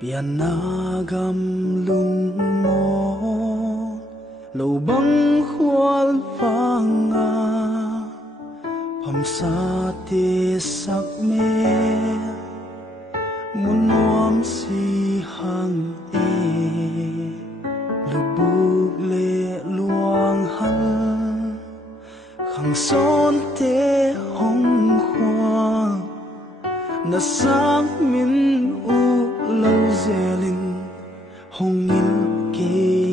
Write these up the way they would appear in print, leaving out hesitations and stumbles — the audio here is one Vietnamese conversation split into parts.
Bian nagam lung mo lâu băng khual vanga pham sa te sak me mun nuam si hang e lubuk le luang hal khang son te hong khoa na sang min u lâu zelin hong il ke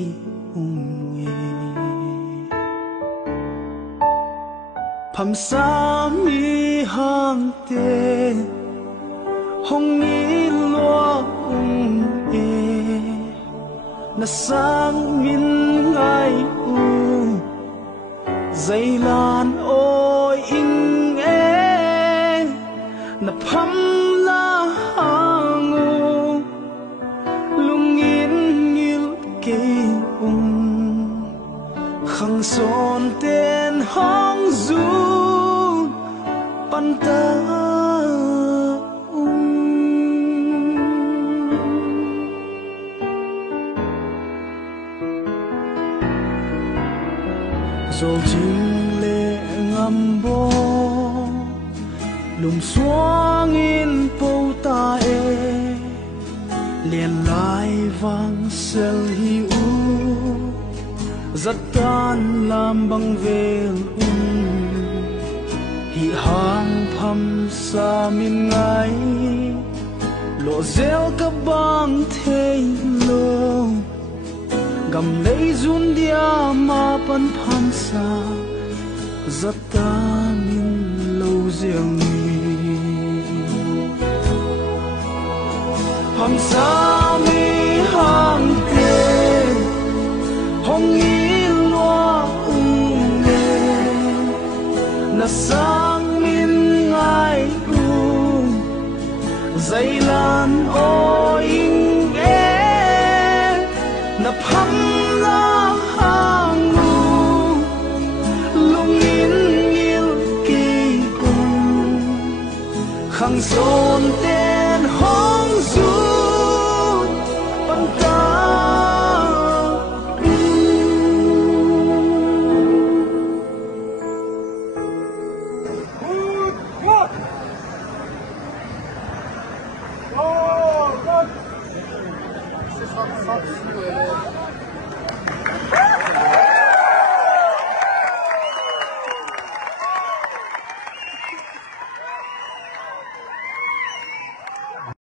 pham sa mi hang te hong ni lo e na sang min ngai u dây lan ôi in e na pham la hang u lung in ngil ke khang son ten hong du pan ta dầu chinh lệ ngâm bó lùm xuống in bầu ta e liền lại vang sel hi u rất tan làm bằng vel hi hang pham sa min ngai lộ rêu các bang thế lô gầm lấy run dia ma pan pham sa rất ta min lâu riêng pham sa mi hang te hong i loa nge na sang min ngai u dây lan ôi e na pham la hang u lung in ngil ki khang son te